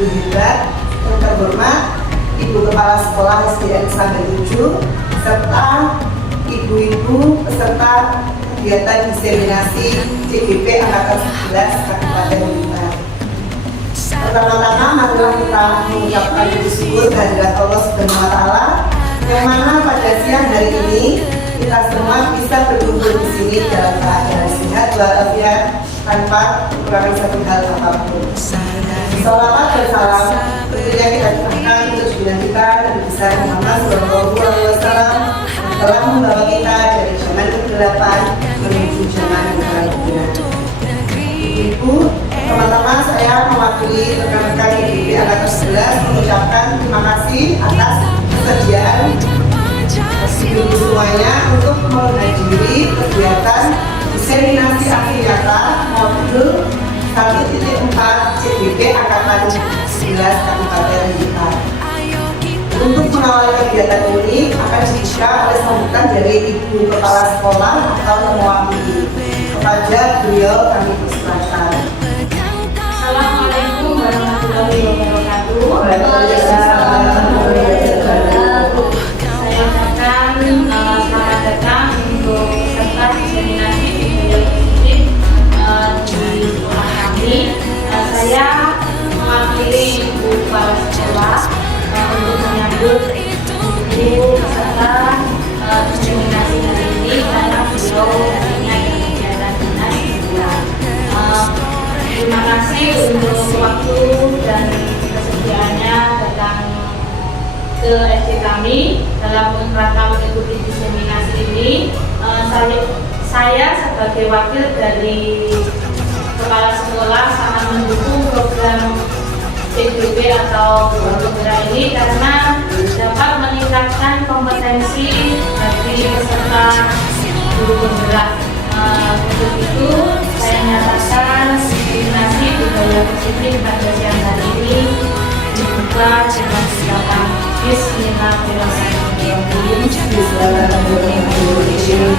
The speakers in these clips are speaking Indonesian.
Ibu Hindra, yang terhormat Ibu Kepala Sekolah SDN Sanggar 7, serta ibu-ibu peserta kegiatan diseminasi CGP Angkatan 11 Kabupaten Blitar. Pertama-tama marilah kita mengucapkan bersyukur kehadirat Allah Subhanahu wa Ta'ala, yang mana pada siang hari ini kita semua bisa berkumpul di sini dalam keadaan sehat walafiat tanpa kekurangan satu hal apapun. Salawat dan salam tentunya kita ucapkan untuk junjungan kita Nabi besar Muhammad SAW telah membawa kita dari zaman kegelapan menuju zaman kebahagiaan. Ibu, pertama-tama saya mewakili rekan-rekan IPB Angkatan 11 mengucapkan terima kasih atas kesediaan ibu semuanya untuk menghadiri kegiatan diseminasi akhir nyata modul 1.4 CGP Angkatan 11 Kabupaten Blitar. Untuk mengawali kegiatan ini akan dibuka oleh sambutan dari Ibu Kepala Sekolah atau mewakili. Kepada beliau kami persilakan. Assalamualaikum warahmatullahi wabarakatuh. Waalaikumsalam warahmatullahi wabarakatuh. Saya ucapkan selamat datang untuk peserta diseminasi budaya positif di sekolah kami. Saya mewakili Ibu Kepala Sekolah untuk menyambut ibu peserta diseminasi hari ini karena beliau punya kegiatan dinas di bulan. Terima kasih untuk waktu dan kesediaannya datang ke SD kami dalam rangka mengikuti diseminasi ini. Saya sebagai wakil dari kepala sekolah sangat mendukung program CGP atau program ini karena dapat meningkatkan kompetensi bagi peserta guru penggerak. Untuk itu saya nyatakan diseminasi budaya positif pada siang hari ini dibuka dengan silakan Bismillahirrahmanirrahim.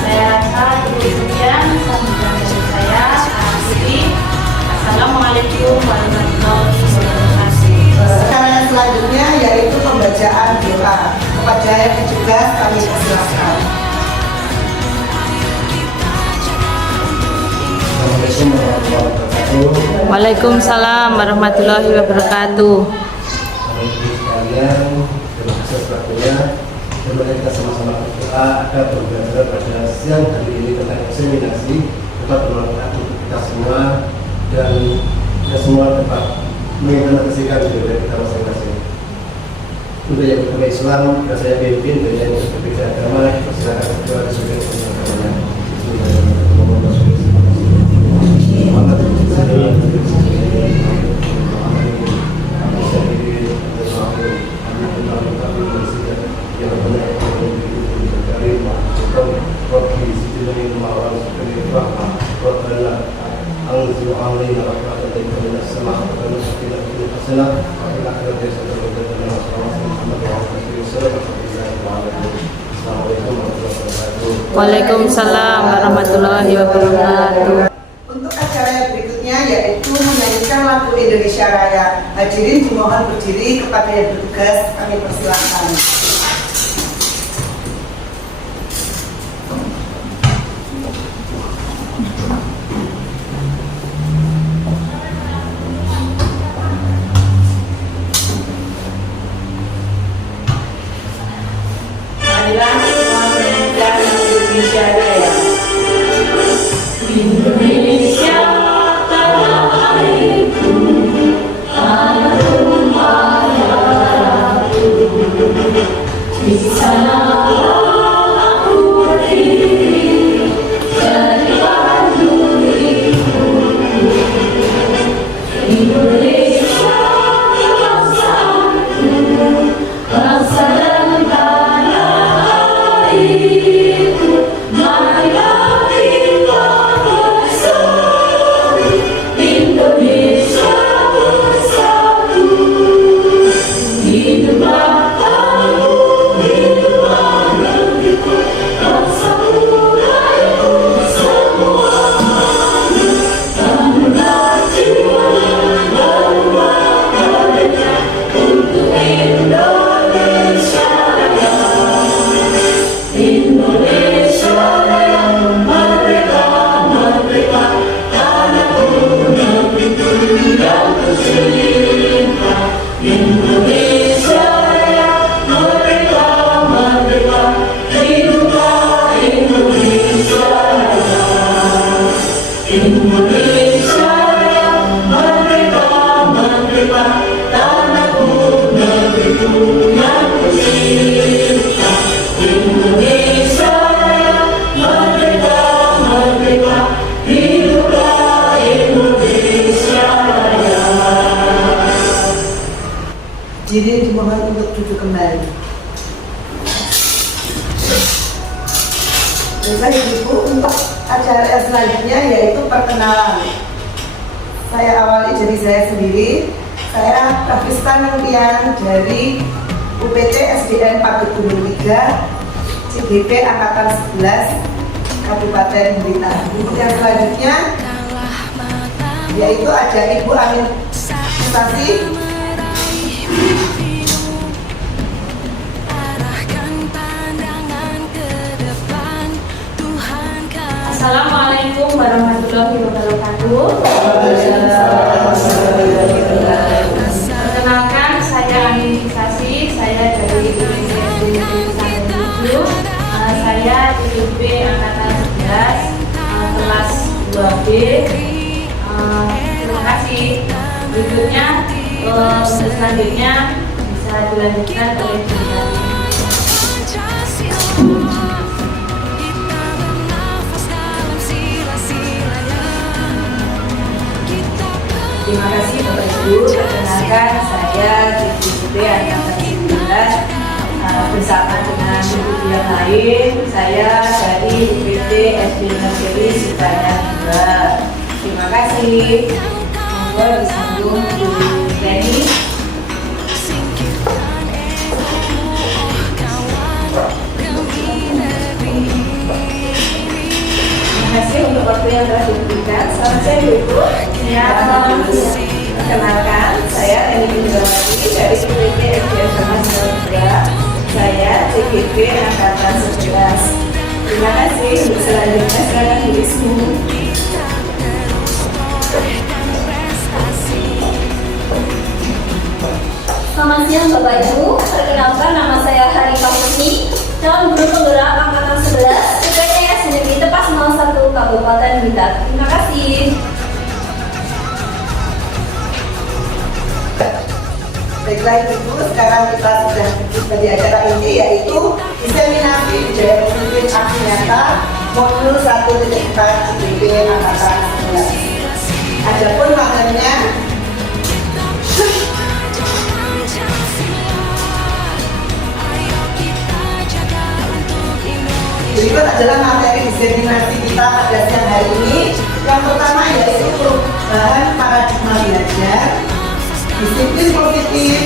Saya rasa cukup sekian sambutan dari saya. Akhiri, Assalamualaikum warahmatullahi wabarakatuh. Sekarang selanjutnya yaitu pembacaan doa. Kepada yang bertugas kami persilakan. Waalaikumsalam warahmatullahi wabarakatuh. Sekalian, terima kasih atas waktunya. Semoga kita sama-sama berdoa agar pembelajaran pada siang hari ini tentang diseminasi dapat bermanfaat untuk kita semua dan kita semua dapat mengimplementasikan juga kita masing-masing. Untuk yang beragama Islam, saya pimpin dan yang berbeda agama, silakan berdoa di sudut agamanya. Waalaikumsalam warahmatullahi wabarakatuh. Untuk acara yang berikutnya yaitu menyanyikan lagu Indonesia Raya. Hadirin dimohon berdiri, kepada yang bertugas kami persilakan. Marilah semua menyanyikan Indonesia Raya. Indonesia tanah airku, harum marahku. Indonesia merdeka, merdeka, tanahku negeriku yang tercinta. Indonesia merdeka, merdeka, hiduplah Indonesia Raya. Diri dimohon untuk duduk kembali. Baiklah Ibu, untuk acara yang selanjutnya yaitu perkenalan. Saya awali dari saya sendiri. Saya Rafista Nungtian dari UPT SDN Pabrik Gunung 3, CGP Angkatan 11, Kabupaten Blitar. Untuk yang selanjutnya yaitu ada Ibu Amin Sasi. Assalamualaikum warahmatullahi wabarakatuh. Perkenalkan, saya Amin Sasi, saya dari saya CGP Angkatan 11, kelas 2B. Terima kasih. Berikutnya, selanjutnya bisa dilanjutkan oleh Terima kasih Bapak Ibu. Perkenalkan, saya CGP Angkatan 11 bersama dengan ibu yang lain. Saya dari UPT SD Negeri Sukanya 2. Terima kasih. Monggo disambung Bu Reni. Terima kasih untuk waktu yang telah diberikan. Selamat siang Ibu. Perkenalkan, saya Reni Indrawati dari UPT SDN Sukanya 2. Saya CGP Angkatan 11. Terima kasih. Selanjutnya silakan Bu Wisnu. Selamat siang Bapak Ibu, perkenalkan nama saya Harifah Husni, calon guru penggerak Angkatan 11 UPT SD Negeri Tepas 01 Kabupaten Blitar. Terima kasih. Baiklah Ibu, sekarang kita sudah tiba di acara ini yaitu diseminasi budaya pemimpin aksi nyata modul 1.4 CGP Angkatan 11. Adapun materinya berikut adalah materi diseminasi kita pada siang hari ini. Yang pertama yaitu perubahan paradigma belajar, disiplin positif,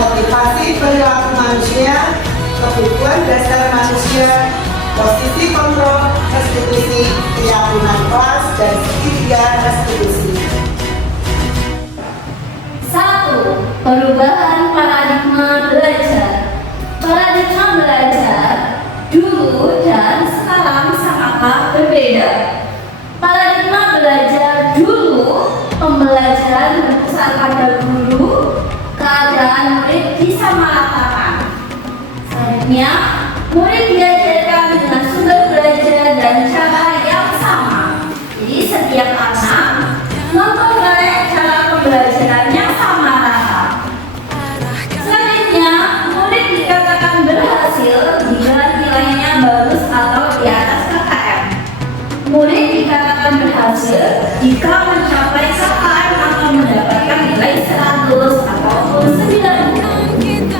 motivasi perilaku manusia, kebutuhan dasar manusia, posisi kontrol restitusi, keyakinan kelas, dan segitiga restitusi. 1. Perubahan paradigma belajar. Paradigma belajar dulu dan sekarang sangatlah berbeda. Paradigma belajar dulu, pembelajaran berpusat pada guru, keadaan murid disamaratakan. Selanjutnya, murid diajarkan dengan sumber belajar dan cara yang sama. Jadi setiap anak memperoleh cara pembelajaran yang sama rata. Selanjutnya, murid dikatakan berhasil jika nilainya bagus atau di atas KKM. Murid dikatakan berhasil jika mencapai KKM atau mendapatkan nilai 100 ataupun 90.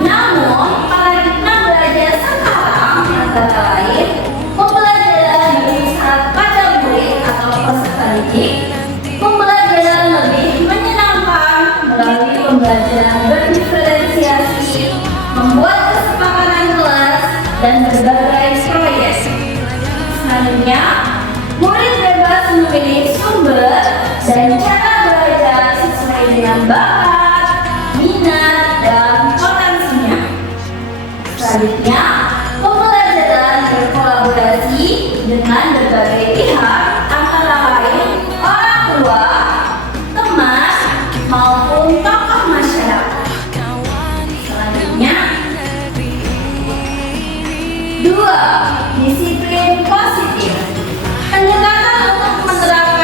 Namun, paradigma belajar sekarang antara lain pembelajaran berpusat pada murid atau peserta didik, pembelajaran lebih menyenangkan melalui pembelajaran berdiferensiasi, membuat kesepakatan kelas, dan berbagai proyek. Selanjutnya, murid bebas memilih sumber dan cara belajar sesuai dengan bakat, minat, dan potensinya. Selanjutnya, pembelajaran berkolaborasi dengan berbagai pihak antara lain orang tua, teman, maupun tokoh masyarakat. Selanjutnya, 2. Disiplin positif. Pendekatan untuk menerapkan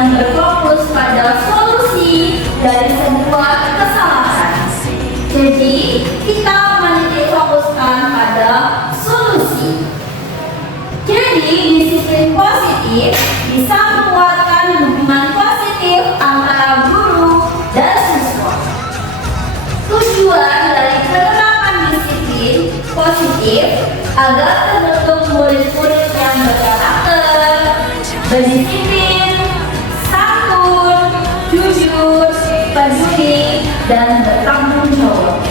yang berfokus pada solusi dari sebuah kesalahan. Jadi, kita menitik fokuskan pada solusi. Jadi, disiplin positif bisa menguatkan hubungan positif antara guru dan siswa. Tujuan dari penerapan disiplin positif agar terbentuk murid-murid yang berkarakter, berdisiplin, santun, jujur, peduli, dan bertanggung jawab.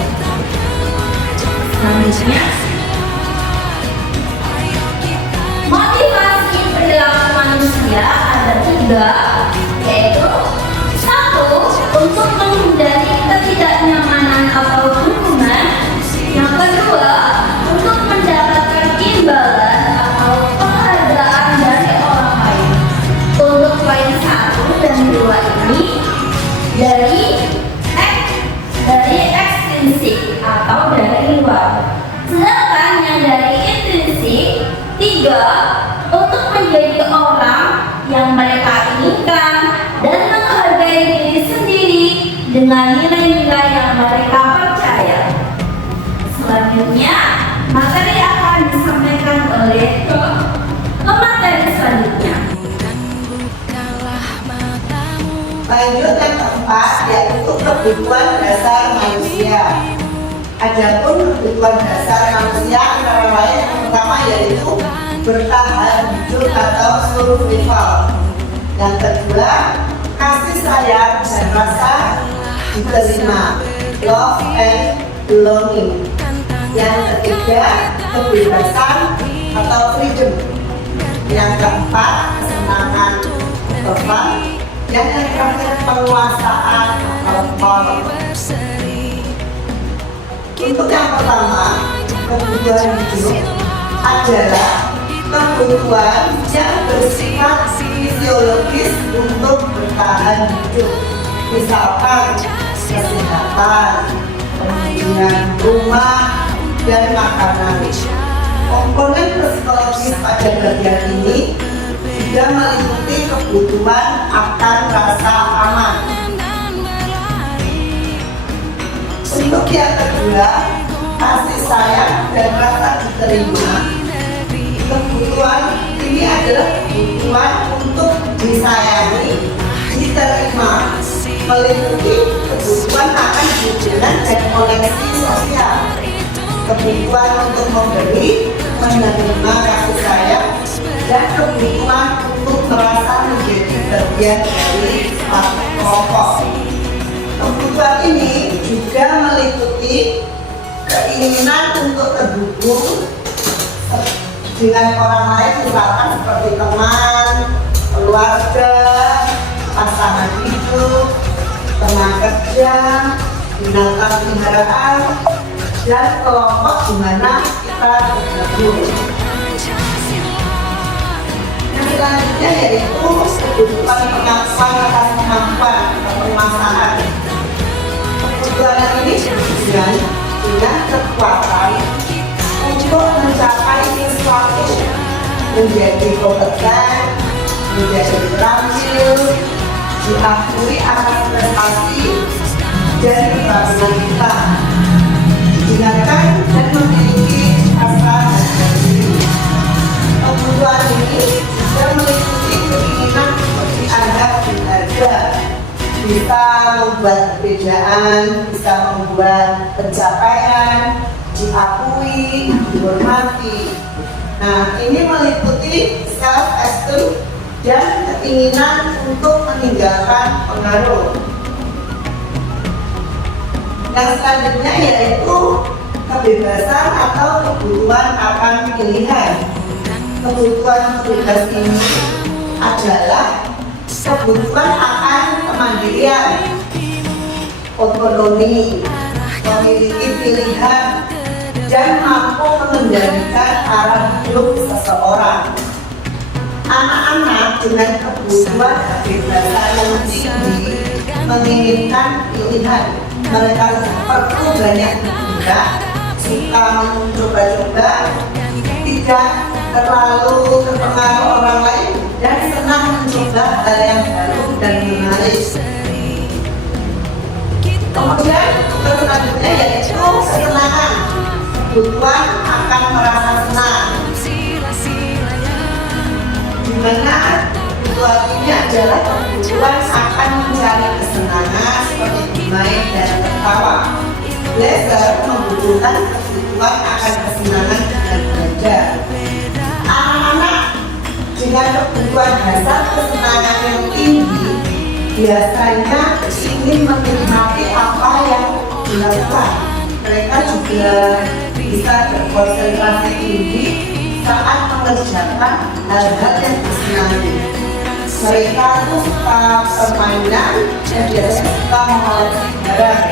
Selanjutnya, motivasi perilaku manusia ada 3, yaitu 1. Untuk menghindari ketidaknyamanan atau dukungan. Yang kedua, untuk mendapatkan imbalan atau penghargaan dari orang lain. Untuk poin 1 dan 2 ini dari ekstrinsik atau dari luar. Sedangkan yang dari intrinsik 3, untuk menjadi orang yang mereka inginkan dan menghargai diri sendiri dengan nilai-nilai yang mereka percaya. Selanjutnya, materi akan disampaikan oleh materi selanjutnya. Lanjut yang keempat, yaitu kebutuhan dasar manusia. Adapun kebutuhan dasar manusia antara lain yang pertama yaitu bertahan hidup atau survival. Yang kedua, kasih sayang dan rasa diterima, love and belonging. Yang ketiga, kebebasan atau freedom. Yang keempat, kesenangan atau fun. Yang terakhir, penguasaan atau power. Untuk yang pertama, kebutuhan hidup adalah kebutuhan yang bersifat fisiologis untuk bertahan hidup. Misalkan kesehatan, pembelian rumah, dan makanan. Komponen psikologis pada bagian ini juga meliputi kebutuhan akan rasa aman. Untuk yang kedua, kasih sayang dan rasa diterima. Kebutuhan ini adalah kebutuhan untuk disayangi, diterima, meliputi kebutuhan akan hubungan dan koneksi sosial, kebutuhan untuk memberi, menerima kasih sayang, dan kebutuhan untuk merasa menjadi bagian dari suatu kelompok. Kebutuhan ini juga meliputi keinginan untuk terhubung dengan orang lain, misalkan seperti teman, keluarga, pasangan hidup, teman kerja, binatang peliharaan, dan kelompok di mana kita tergabung. Yang selanjutnya yaitu kebutuhan pengakuan atas kemampuan atau permasalahan. Kebutuhan ini berhubungan dengan kekuatan untuk mencapai sesuatu, menjadi kompeten, menjadi terampil, diakui atas prestasi dan kebanggaan kita, didengarkan dan memiliki rasa harga diri. Kebutuhan ini juga meliputi keinginan untuk dianggap berharga, bisa membuat perbedaan, bisa membuat pencapaian diakui, dihormati. Nah, ini meliputi self-esteem dan keinginan untuk meninggalkan pengaruh. Yang selanjutnya yaitu kebebasan atau kebutuhan akan pilihan. Kebutuhan bebas ini adalah kebutuhan akan kemandirian, otonomi, memiliki pilihan, dan mampu mengendalikan arah hidup seseorang. Anak-anak dengan kebutuhan kebebasan yang tinggi menginginkan pilihan. Mereka perlu banyak bergerak, suka mencoba-coba, tidak terlalu terpengaruh orang lain, dan senang mencoba hal yang baru dan menarik. Kemudian selanjutnya yaitu kesenangan. Kebutuhan akan merasa senang, di mana kebutuhan ini adalah kebutuhan akan mencari kesenangan seperti bermain dan tertawa. Belajar membutuhkan kebutuhan akan kesenangan dengan belajar. Anak-anak dengan kebutuhan dasar kesenangan yang tinggi biasanya ingin menikmati apa yang dilakukan. Mereka juga bisa berkonsentrasi tinggi saat mengerjakan hal-hal yang disenangi. Mereka suka permainan dan biasanya suka mengoleksi barang,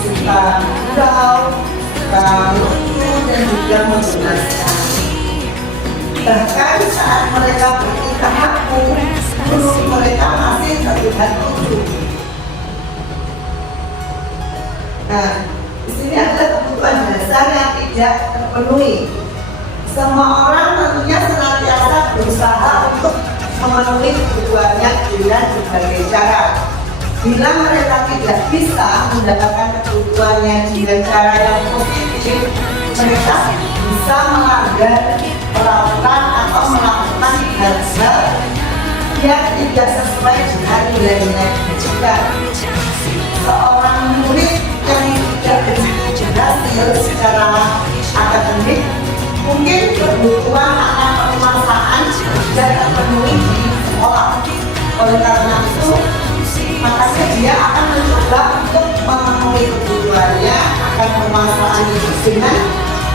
suka gurau, suka lucu dan juga menjelaskan. Bahkan saat mereka bertingkah laku, guru mereka masih terlihat lucu. Nah, di sini adalah kebutuhan dasar yang tidak terpenuhi. Semua orang tentunya senantiasa berusaha untuk memenuhi kebutuhannya dengan berbagai cara. Bila mereka tidak bisa mendapatkan kebutuhannya dengan cara yang positif, mereka bisa melanggar peraturan atau melakukan hal-hal yang tidak sesuai dengan nilai-nilai pendidikan. Seorang murid yang tidak begitu berhasil secara akademik mungkin kebutuhan akan penguasaan tidak terpenuhi di sekolah. Oleh karena itu, makanya dia akan mencoba untuk memenuhi kebutuhannya akan penguasaan itu dengan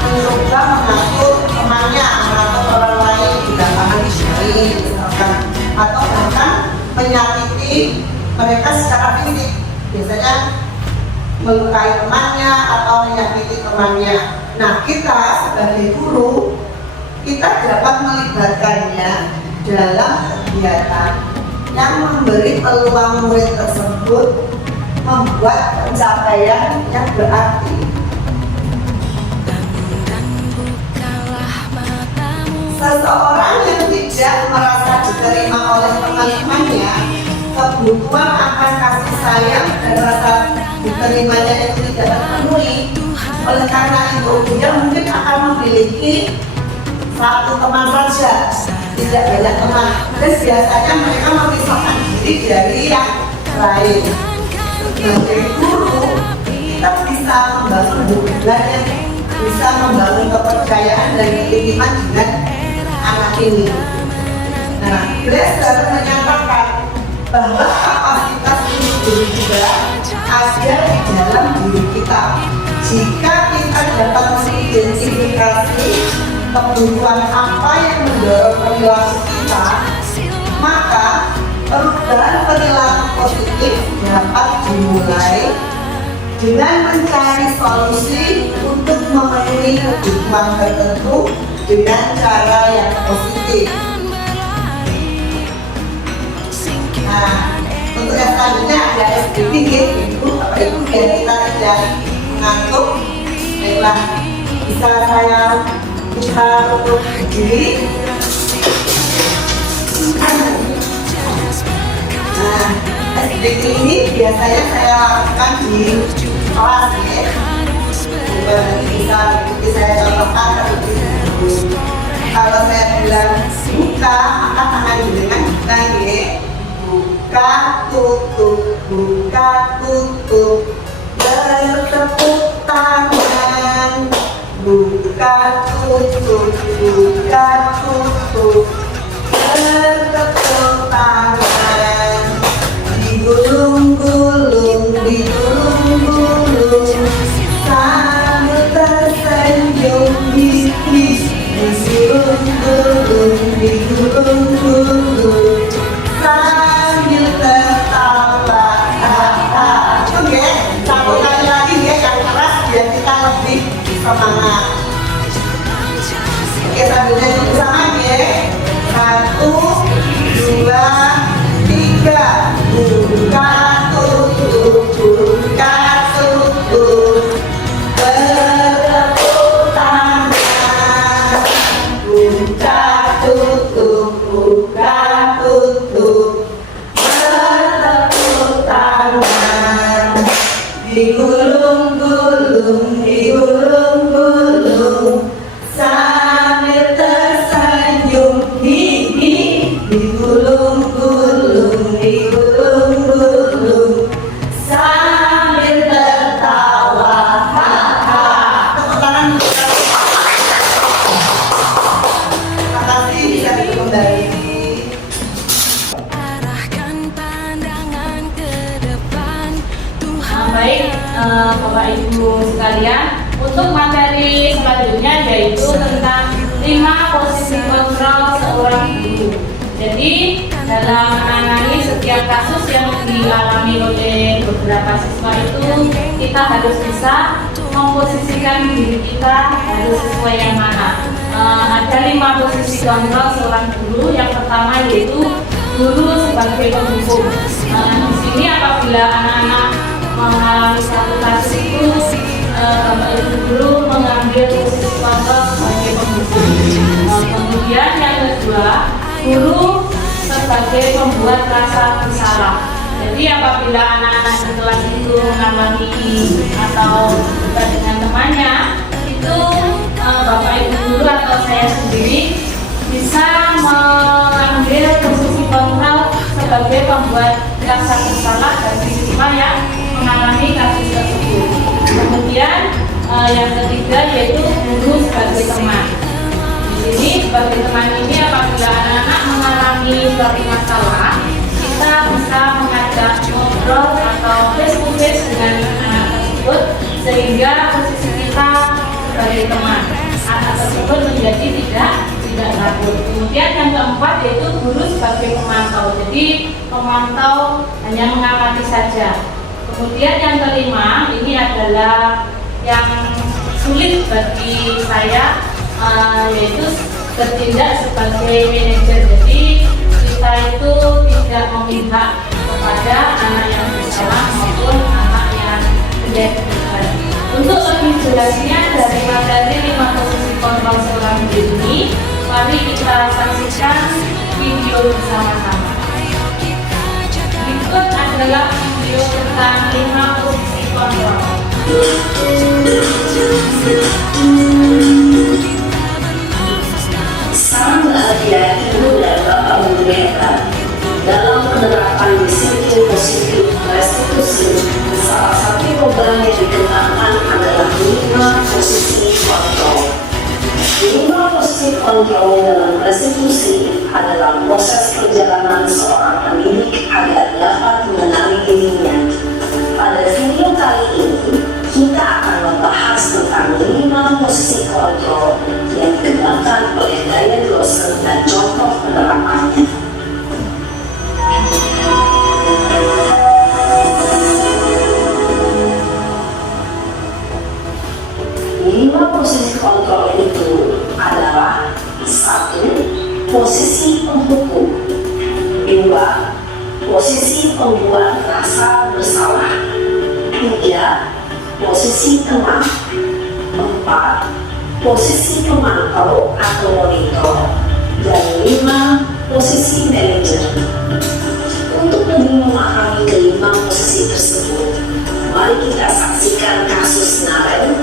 mencoba mengatur temannya atau orang lain di lapangan jari misalkan, atau bahkan menyakiti mereka secara fisik, biasanya melukai temannya atau menyakiti temannya. Nah, kita sebagai guru, kita dapat melibatkannya dalam kegiatan yang memberi peluang murid tersebut membuat pencapaian yang berarti. Seseorang yang tidak merasa diterima oleh teman-temannya, kebutuhan akan kasih sayang dan rasa diterimanya itu tidak terpenuhi. Oleh karena itu, dia mungkin akan memiliki satu teman saja, tidak banyak teman. Dan biasanya mereka memisahkan diri dari yang lain. Sebagai guru, kita bisa membangun hubungan yang bisa membangun kepercayaan dan keinginan dengan anak ini. Nah, Glaser menyatakan bahwa kapasitas individu ada di dalam diri kita. Jika kita dapat mengidentifikasi kebutuhan apa yang mendorong perilaku kita, maka perubahan perilaku positif dapat dimulai dengan mencari solusi untuk memenuhi kebutuhan tertentu dengan cara yang positif. Nah, untuk yang selanjutnya ada SDG, Ibu, Bapak Ibu, biar kita tidak mengantuk. Baiklah, bisa saya buka untuk berdiri. Nah, SDG ini biasanya saya lakukan di kelas ya. Nanti bisa ikuti saya contohkan terlebih dahulu. Kalau saya bilang buka, maka tangan dengan buka ya. Buka tutup, buka tutup, bertepuk tangan. Buka tutup, buka tutup, bertepuk tangan. Digulung-gulung, digulung-gulung, sambil tersenyum digulung-gulung, digulung-gulung, sambil tertawa. Oke, satu kali lagi ya yang keras biar kita lebih semangat. Oke, sambil nyanyi bersama ya. 1, 2, 3. Buka tutup, buka tutup, bertepuk tangan. Buka tutup, buka digulung-gulung, digulung-gulung, sambil tersenyum, digulung-gulung, digulung-gulung, sambil tertawa, haha. Tepuk tangan. Terima kasih, bisa duduk kembali. Baik, Bapak Ibu sekalian, untuk materi selanjutnya yaitu tentang 5 posisi kontrol seorang guru. Jadi dalam menangani setiap kasus yang dialami oleh beberapa siswa itu, kita harus bisa memposisikan diri kita harus sesuai yang mana. Ada 5 posisi kontrol seorang guru. Yang pertama yaitu guru sebagai penghukum. Di sini apabila anak-anak mengalami satu kasus itu, Bapak Ibu guru mengambil posisi kontrol sebagai penghukum. Kemudian yang kedua, guru sebagai pembuat rasa bersalah. Jadi apabila anak-anak di kelas itu mengalami atau debat dengan temannya, itu Bapak Ibu guru atau saya sendiri bisa mengambil posisi kontrol sebagai pembuat rasa bersalah bagi siswa yang mengalami kasus tersebut. Kemudian yang ketiga yaitu guru sebagai teman. Di sini sebagai teman ini apabila anak-anak mengalami suatu masalah, kita bisa mengajak ngobrol atau face to face dengan anak tersebut sehingga posisi kita sebagai teman anak tersebut menjadi tidak takut. Kemudian yang keempat yaitu guru sebagai pemantau. Jadi pemantau hanya mengamati saja. Kemudian yang kelima, ini adalah yang sulit bagi saya, yaitu bertindak sebagai manajer. Jadi kita itu tidak memihak kepada anak yang bersalah maupun anak yang tidak bersalah. Untuk lebih jelasnya dari materi 5 posisi kontrol seorang guru ini, mari kita saksikan video bersama-sama. Berikut adalah video tentang 5 posisi kontrol. Salam bahagia Ibu dan Bapak Guru hebat. Dalam penerapan disiplin positif restitusi, salah satu program yang dikembangkan adalah 5 posisi kontrol. 5 posisi kontrol dalam restitusi adalah proses perjalanan seorang pendidik agar dapat mengenali dirinya. Pada video kali ini, kita akan membahas tentang 5 posisi kontrol yang dikembangkan oleh Diane Grossen dan contoh penerapannya. Posisi kontrol itu adalah 1. Posisi penghukum, 2. Posisi pembuat rasa bersalah, 3. Posisi teman, 4. Posisi pemantau atau monitor, dan 5. Posisi manajer. Untuk lebih memahami kelima posisi tersebut, mari kita saksikan kasus Narel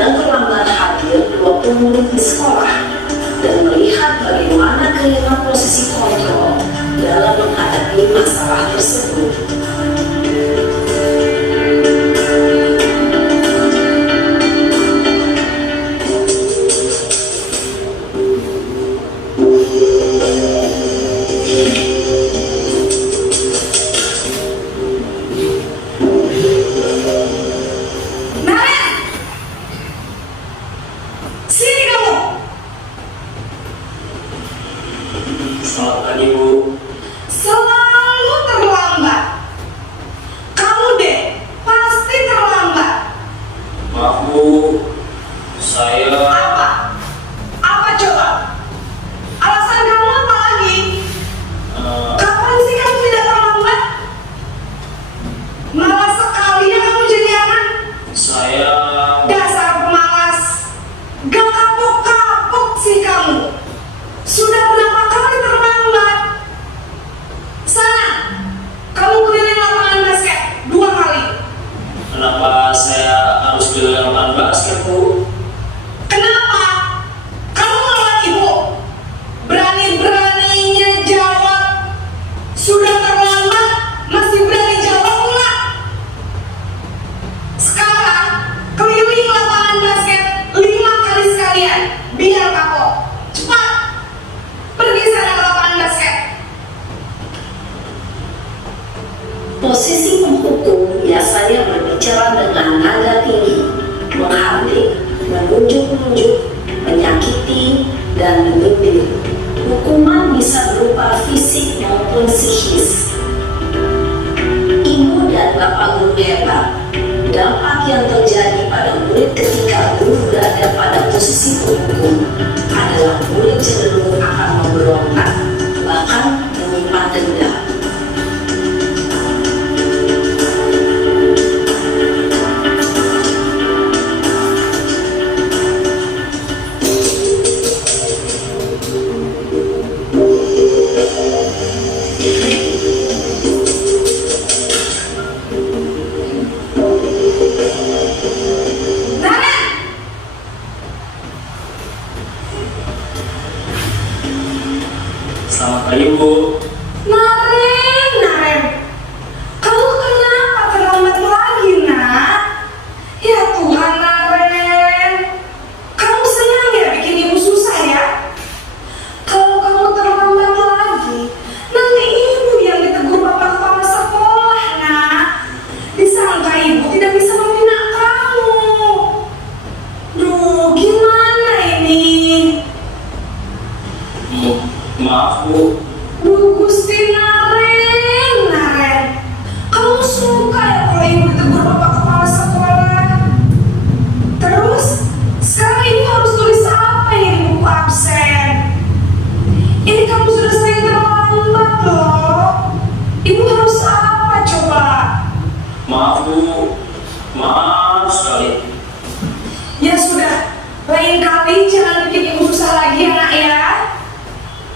yang terlambat hadir 20 menit di sekolah dan melihat bagaimana kelima posisi kontrol dalam menghadapi masalah tersebut. Selamat pagi, Bu. Selalu terlambat. masukin lapangan basket, Bu. Kenapa? Kamu melawan ibu? Berani-beraninya jawab. Sudah terlambat, masih berani jawab nggak? Sekarang keliling lapangan basket 5 kali sekalian. Biar kapok. Cepat. Pergi sana ke lapangan basket. Posisi penghukum biasanya berbicara dengan nada tinggi, menghardik, menunjuk-nunjuk, menyakiti, dan menyindir. Hukuman bisa berupa fisik maupun psikis. Ibu dan bapak guru hebat. Dampak yang terjadi pada murid ketika guru berada pada posisi penghukum adalah murid cenderung akan memberontak, bahkan menyimpan dendam. Selamat pagi, Bu. Naren, kamu kenapa terlambat lagi, nak? Ya Tuhan, Naren, kamu senang ya bikin ibu susah ya? Kalau kamu terlambat lagi, nanti ibu yang ditegur bapak kepala sekolah, nak. Disangka ibu tidak bisa membina kamu. Duh, gimana ini? Maaf, Bu. Gusti Naren, kamu suka ya kalau ibu ditegur bapak kepala sekolah? Terus, sekarang ibu harus tulis apa ini di buku absen? Ini kamu sudah sering terlambat loh. Ibu harus apa coba? Maaf, Bu. Maaf sekali. Ya sudah, lain kali jangan bikin ibu susah lagi ya, nak ya.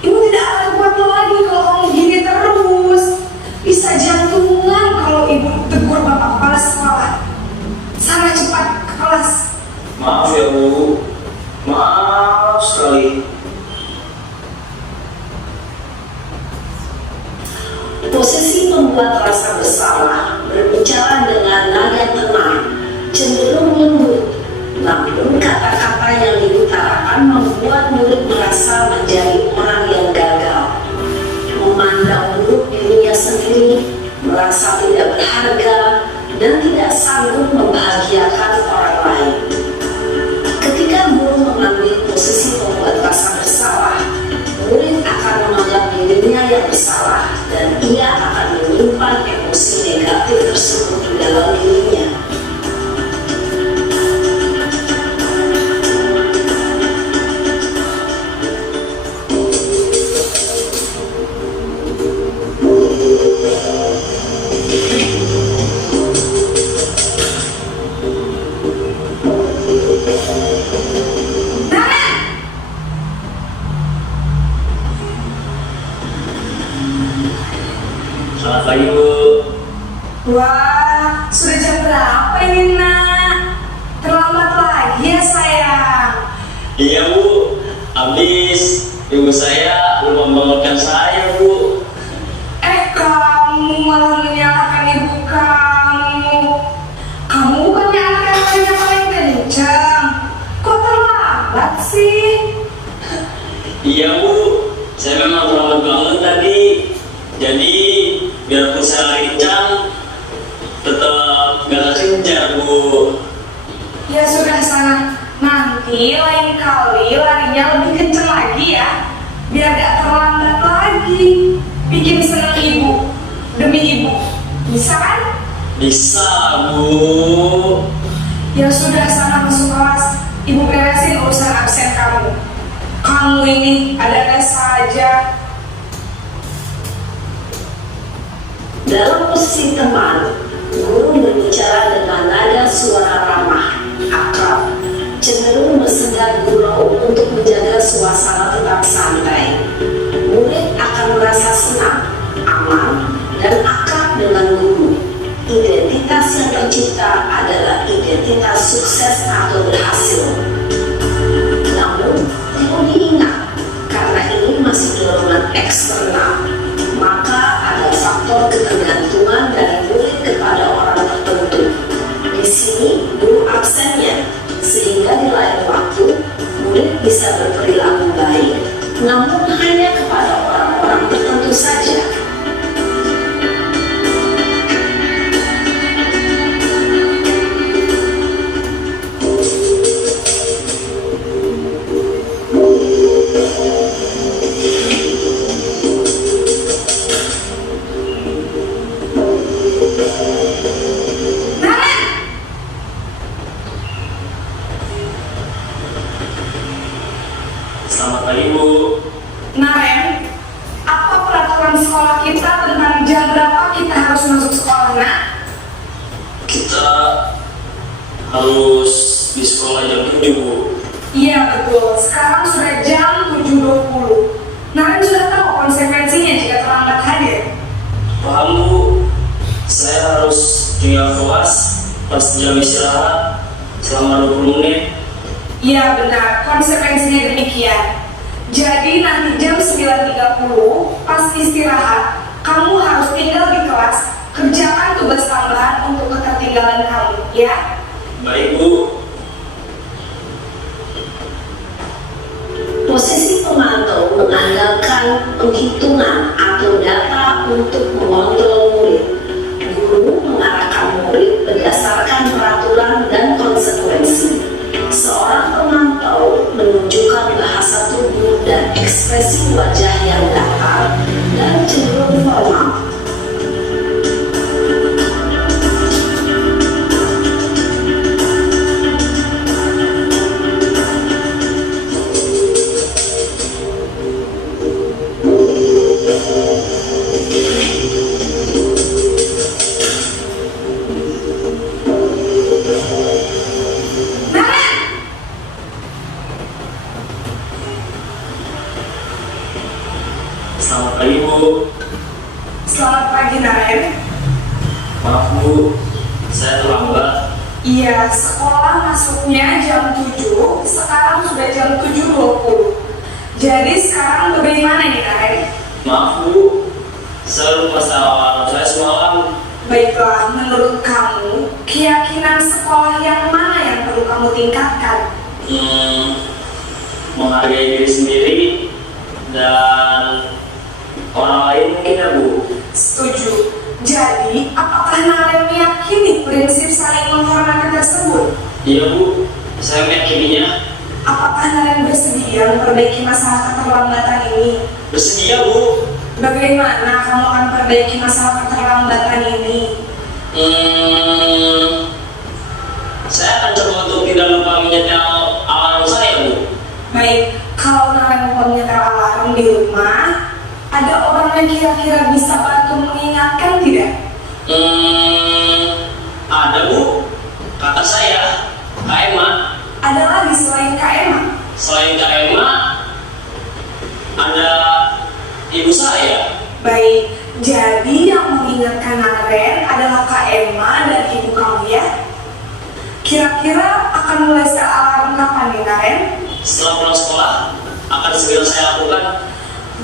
Ibu tidak akan kuat lagi kalau kamu gini terus. Bisa jantungan kalau ibu tegur bapak kepala sekolah. Sana cepat ke kelas. Maaf ya, Bu. Maaf sekali. Posisi membuat rasa bersalah, berbicara dengan nada tenang, cenderung lembut. Namun kata-kata yang diutarakan membuat murid merasa menjadi orang yang gagal, memandang buruk dirinya sendiri, merasa tidak berharga, dan tidak sanggup membahagiakan orang lain. Ketika guru mengambil posisi membuat rasa bersalah, murid akan menganggap dirinya yang bersalah dan ia akan menyimpan emosi negatif tersebut di dalam dirinya. Selamat pagi, Bu. Wah, sudah jam berapa ini, nak? Terlambat lagi ya, sayang. Iya, Bu. Habis ibu saya belum membangunkan saya, Bu. Kamu malah menyalahkan ibu kamu. Kamu bukannya anak yang paling kencang. Kok terlambat sih? Iya, Bu. Saya memang terlambat banget tadi. Jadi biarpun saya lari kencang, tetap gak kejar, Bu. Ya sudah sana. Nanti lain kali larinya lebih kencang lagi ya. Biar gak terlambat lagi. Bikin senang ibu. Demi ibu. Bisa kan? Bisa, Bu. Ya sudah sana masuk kelas. Ibu beresin urusan absen kamu. Kamu ini ada saja. Dalam posisi teman, guru berbicara dengan nada suara ramah, akrab, cenderung bersegar gurau untuk menjaga suasana tetap santai. Murid akan merasa senang, aman, dan akrab dengan guru. Identitas yang tercipta adalah identitas kita sukses atau berhasil. Namun, perlu diingat, karena ini masih dorongan eksternal, maka ada faktor ketergantungan dari murid kepada orang tertentu. Di sini, guru absennya, sehingga di lain waktu, murid bisa berperilaku baik, namun hanya kepada orang-orang tertentu saja. Selamat pagi, Bu. Naren, apa peraturan sekolah kita tentang jam berapa kita harus masuk sekolah, nak? Kita harus di sekolah jam 7, Bu. Iya betul, sekarang sudah jam 7.20. Naren sudah tahu konsekuensinya jika terlambat hadir. Paham, Bu. Saya harus tinggal kelas pas jam istirahat selama 20 menit. Iya benar, konsekuensinya demikian. Jadi nanti jam 9.30 pas istirahat, kamu harus tinggal di kelas, kerjakan tugas tambahan untuk ketertinggalan kamu, ya? Baik, Bu. Posisi pemantau mengandalkan penghitungan atau data untuk mengontrol murid. Guru mengarahkan murid berdasarkan peraturan dan konsekuensi. Seorang pemantau menunjukkan bahasa tubuh dan ekspresi wajah yang datar dan cenderung formal. Selamat pagi, Bu. Selamat pagi, Naren. Maaf, Bu. Saya terlambat. Iya, sekolah masuknya jam 7, sekarang sudah jam 7.20. Jadi sekarang bagaimana nih, Naren? Maaf, Bu. Saya lupa alarm saya semalam. Baiklah, menurut kamu, keyakinan sekolah yang mana yang perlu kamu tingkatkan? Menghargai diri sendiri dan orang lain mungkin, ya, Bu. Setuju. Jadi, apakah Naren meyakini prinsip saling menghormati tersebut? Iya, Bu. Saya meyakininya. Apakah Naren bersedia memperbaiki masalah keterlambatan ini? Bersedia, Bu. Bagaimana kamu akan perbaiki masalah keterlambatan ini? Saya akan coba untuk tidak lupa menyetel alarm saya, Bu. Baik, kalau Naren lupa menyetel alarm di rumah, ada orang yang kira-kira bisa bantu mengingatkan tidak? Ada, Bu. Kata saya, Kak Emma. Ada lagi selain Kak Emma? Selain Kak Emma, ada ibu saya. Baik, jadi yang mengingatkan Naren adalah Kak Emma dan ibu kamu, ya? Kira-kira akan mulai setel alarm kapan nih, Naren? Setelah pulang sekolah, akan segera saya lakukan.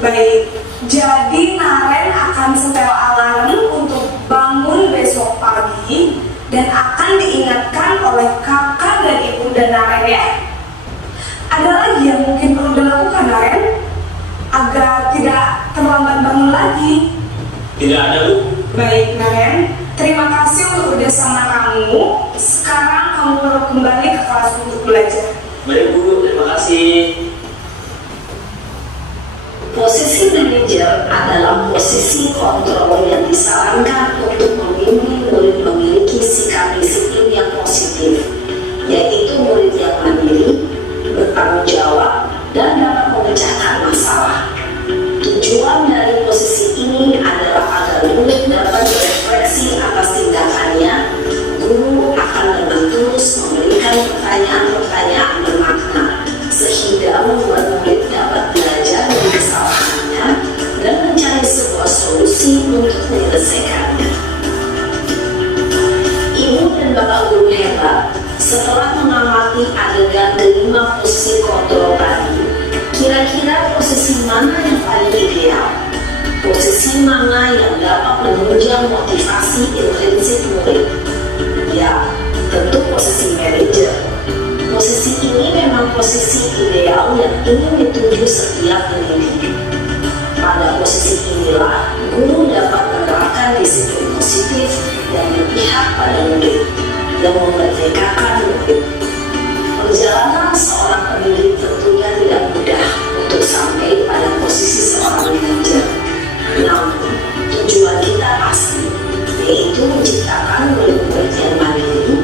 Baik, jadi Naren akan setel alarm untuk bangun besok pagi dan akan diingatkan oleh kakak dan ibu dan Naren, ya? Ada lagi yang mungkin perlu dilakukan, Naren? Agar tidak terlambat bangun lagi. Tidak ada, Bu. Baik, Naren. Terima kasih untuk kerjasama kamu. Sekarang kamu perlu kembali ke kelas untuk belajar. Baik, Bu. Terima kasih. Posisi manajer adalah posisi kontrol yang disarankan untuk membimbing murid memiliki sikap disiplin yang positif, yaitu murid yang mandiri, bertanggung jawab, dan dapat memecahkan masalah. Tujuan dari posisi ini adalah agar murid dapat berefleksi atas tindakannya. Guru akan dengan tulus memberikan pertanyaan-pertanyaan bermakna, sehingga membuat murid dapat belajar dari kesalahannya dan mencari sebuah solusi untuk menyelesaikannya. Ibu dan bapak guru hebat, Setelah mengamati adegan kelima posisi kontrol tadi, kira-kira posisi mana yang paling ideal? Posisi mana yang dapat menunjang motivasi intrinsik murid? Ya, tentu posisi manajer. Posisi ini memang posisi ideal yang ingin dituju setiap pendidik. Pada posisi inilah, guru dapat menerapkan disiplin positif dan berpihak pada murid, dan memerdekakan murid. Perjalanan seorang pendidik tentunya tidak mudah untuk sampai pada posisi seorang manajer. Namun, tujuan kita pasti, yaitu menciptakan murid-murid yang mandiri,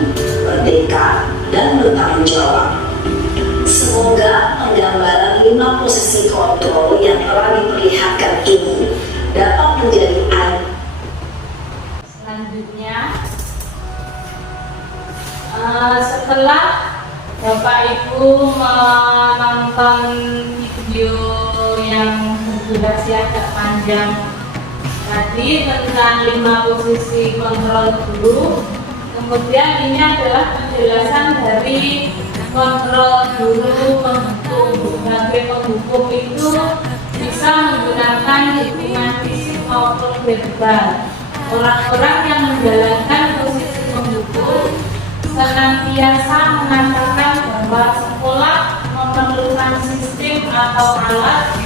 merdeka, dan bertanggung jawab. Semoga penggambaran 5 posisi kontrol yang telah diperlihatkan ini dapat menjadi Selanjutnya, setelah Bapak Ibu menonton video yang berdurasi agak panjang tadi tentang 5 posisi kontrol guru, kemudian ini adalah penjelasan dari kontrol guru penghukum. Sebagai penghukum itu bisa menggunakan dukungan fisik maupun verbal. Orang-orang yang menjalankan posisi penghukum senantiasa mengatakan bahwa sekolah memerlukan sistem atau alat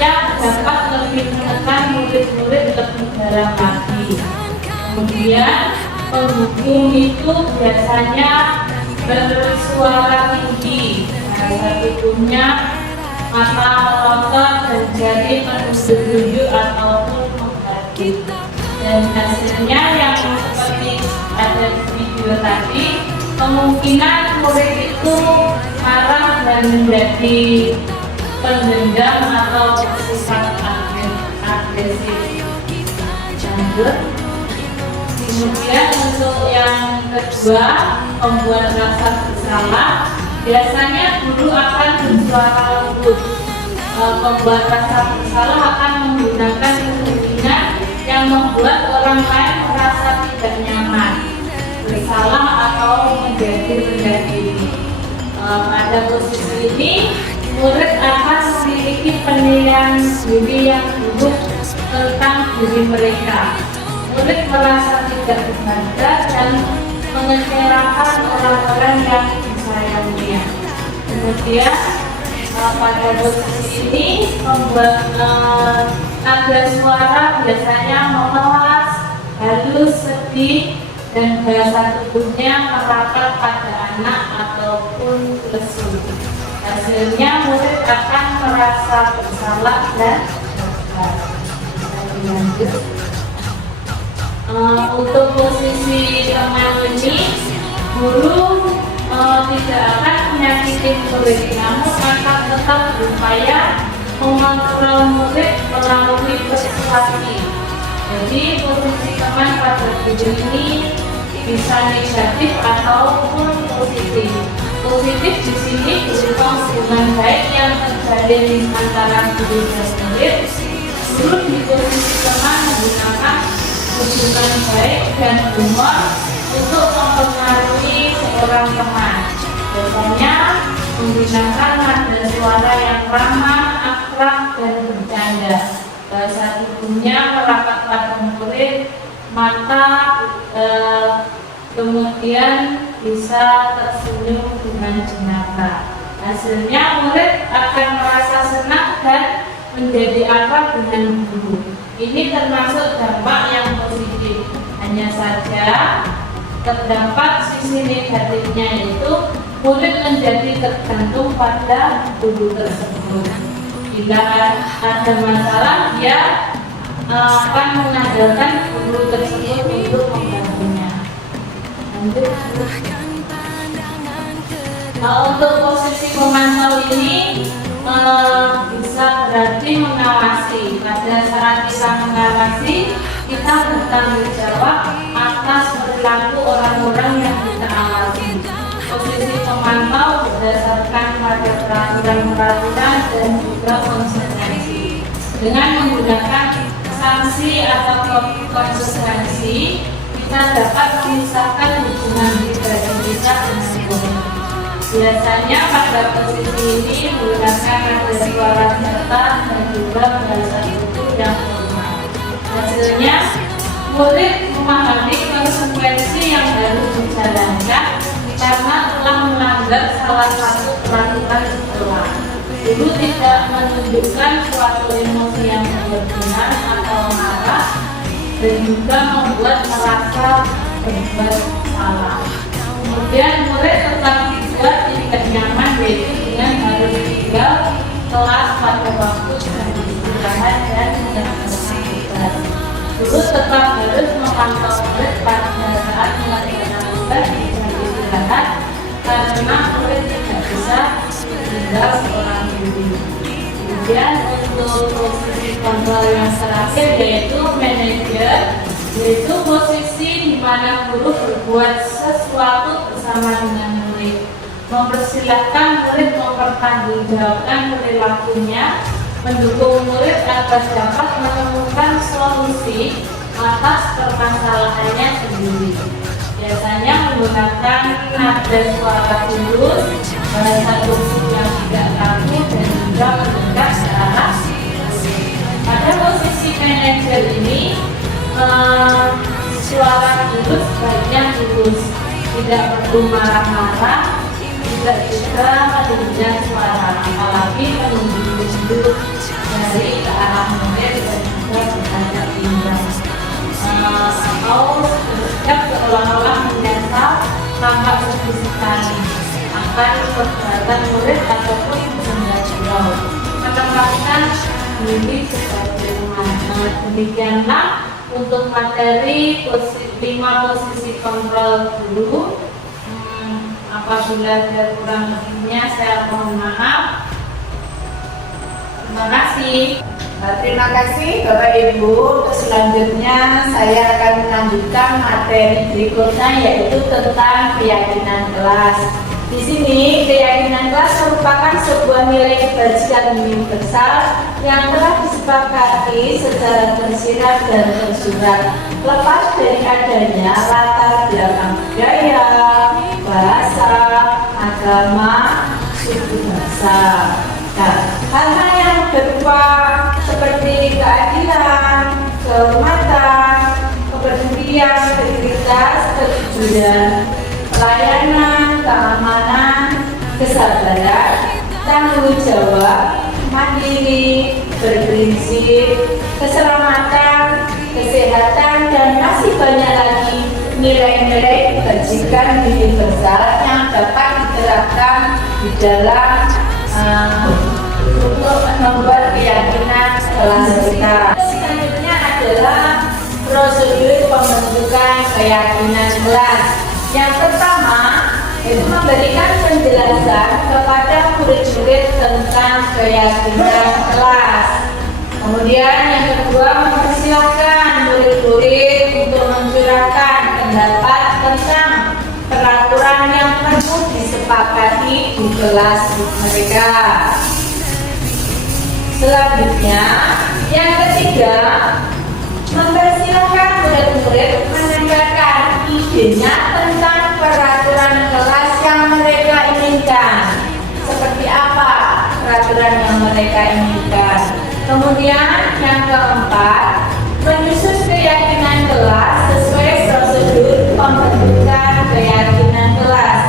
yang dapat lebih menekan murid-murid lebih dalam lagi. Kemudian penghukum itu biasanya bersuara tinggi, salah satunya mata melotot dan jari menunjuk ataupun menghadap. Dan hasilnya yang seperti ada di video tadi, kemungkinan murid itu marah dan menjadi pendendam atau bersifat agresif. Lanjut. Kemudian untuk yang kedua, membuat rasa bersalah. Biasanya guru akan bersuara lembut. Membuat rasa bersalah akan menggunakan kemungkinan yang membuat orang lain merasa tidak nyaman, bersalah atau menjadi rendah diri. Pada posisi ini, murid akan memiliki penilaian diri yang buruk tentang diri mereka. Murid merasa tidak berharga dan mengecewakan orang-orang yang disayanginya. Kemudian pada posisi ini membuat nada suara biasanya memelas, halus, sedih, dan bahasa tubuhnya merapat pada anak ataupun lesu. Hasilnya murid akan merasa bersalah dan lanjut. Untuk posisi teman ini, guru tidak akan menyakiti murid, namun akan tetap berupaya mengontrol murid melalui persuasi. Jadi posisi teman pada video ini bisa negatif ataupun positif. Positif di sini berupa hubungan baik yang terjalin antara guru dan murid. Guru di posisi teman menggunakan hubungan baik dan humor untuk mempengaruhi seorang teman. Biasanya menggunakan nada suara yang ramah, akrab, dan bercanda. Bahasa tubuhnya merapat pada murid, mata kemudian bisa tersenyum dengan jenaka. Hasilnya murid akan merasa senang dan menjadi akrab dengan guru. Ini termasuk dampak yang positif. Hanya saja terdapat sisi negatifnya, yaitu murid menjadi tergantung pada guru tersebut. Bila ada masalah, dia akan mengandalkan guru tersebut untuk membantunya. Lanjut. Untuk posisi pemantau ini bisa berarti mengawasi. Pada saat kita mengawasi, kita bertanggung jawab atas perilaku orang-orang yang kita awasi. Posisi pemantau berdasarkan pada peraturan-peraturan dan juga konsekuensi. Dengan menggunakan sanksi atau konsekuensi, kita dapat memisahkan hubungan pribadi kita dengan Tuhan. Biasanya pada posisi ini menggunakan nada suara serta dan juga bahasa tubuh yang formal. Hasilnya, murid memahami konsekuensi yang harus dijalankan karena telah melanggar salah satu peraturan sekolah. Guru tidak menunjukkan suatu emosi yang berlebihan atau marah dan juga membuat merasa berbuat salah. Kemudian murid tetap juga tidak nyaman, yaitu dengan harus tinggal kelas pada waktu yang disediakan dan tidak beraktivitas. Guru tetap harus memantau murid pada saat melakukan tugas di jam istirahat karena murid tidak bisa tinggal seorang diri. Kemudian untuk posisi kontrol yang terakhir yaitu manajer, yaitu posisi di mana guru berbuat sesuatu bersama dengan murid, mempersilahkan murid mempertanggungjawabkan perilakunya, mendukung murid agar dapat menemukan solusi atas permasalahannya sendiri. Biasanya menggunakan nada suara tulus, bahasa tubuh yang tidak kaku, dan juga mendekat ke arah. Pada posisi manajer ini, suara tulus sebaiknya tulus, tidak perlu marah-marah, tidak juga menunjukkan suara, apalagi menunjuk-nunjuk dari ke arah murid dan juga bertanya tinggal. Atau bersikap seolah-olah menyesal tanpa sedih sekali akan perbuatan murid ataupun bersenggak-senggau. Menempatkan diri sebagai teman. Demikianlah untuk materi 5 posisi kontrol guru. Apabila ada kurang lebihnya saya mohon maaf. Terima kasih. Terima kasih Bapak Ibu. Selanjutnya saya akan melanjutkan materi berikutnya, yaitu tentang keyakinan kelas. Di sini keyakinan kelas merupakan sebuah nilai kebajikan universal yang telah disepakati secara tersirat dan tersurat, lepas dari adanya latar belakang budaya, bahasa, agama, suku bangsa. Nah, hal-hal yang berupa seperti keadilan, kehormatan, kepedulian, integritas, kejujuran, pelayanan, keamanan, kesabaran, tanggung jawab, mandiri, berprinsip, keselamatan, kesehatan, dan masih banyak lagi nilai-nilai kebajikan universal yang dapat diterapkan di dalam untuk membuat keyakinan kelas kita. Selanjutnya adalah prosedur pembentukan keyakinan kelas. Yang pertama itu memberikan penjelasan kepada murid-murid tentang keyakinan kelas. Kemudian yang kedua, mempersilahkan murid-murid untuk mencurahkan pendapat tentang peraturan yang perlu disepakati di kelas mereka. Selanjutnya, yang ketiga, mempersilahkan murid-murid menyampaikan idenya tentang peraturan kelas yang mereka inginkan. Seperti apa peraturan yang mereka inginkan? Kemudian yang keempat, menyusun keyakinan kelas sesuai prosedur pembentukan keyakinan kelas.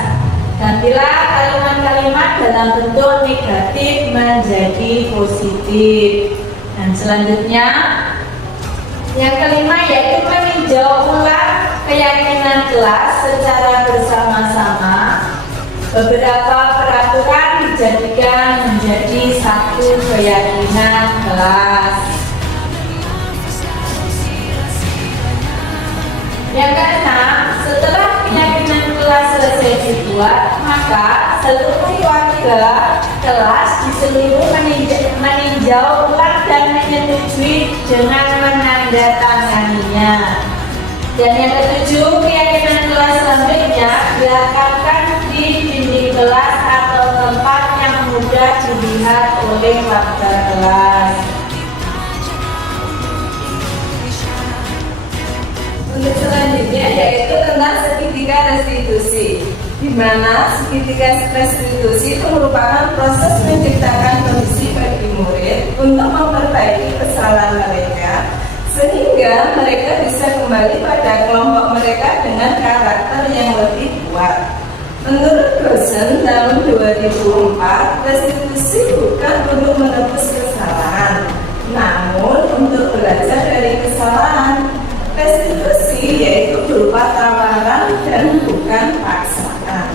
Gantilah kalimat-kalimat dalam bentuk negatif menjadi positif. Dan selanjutnya, yang kelima yaitu meninjau ulang keyakinan kelas secara bersama-sama. Beberapa peraturan dijadikan menjadi satu keyakinan kelas. Yang keenam, setelah keyakinan kelas selesai dibuat, maka seluruh warga kelas disuruh meninjau ulang dan menyetujui dengan menandatanganinya. Dan yang ketujuh, keyakinan kelas selanjutnya diletakkan di dinding kelas atau tempat yang mudah dilihat oleh warga kelas. Untuk selanjutnya yaitu tentang segitiga restitusi, di mana segitiga restitusi itu merupakan proses menciptakan kondisi bagi murid untuk memperbaiki kesalahan mereka sehingga mereka bisa kembali pada kelompok mereka dengan karakter yang lebih kuat. Menurut dosen tahun 2004, restitusi bukan untuk menebus kesalahan, namun untuk belajar dari kesalahan. Restitusi yaitu berupa tawaran dan bukan paksaan.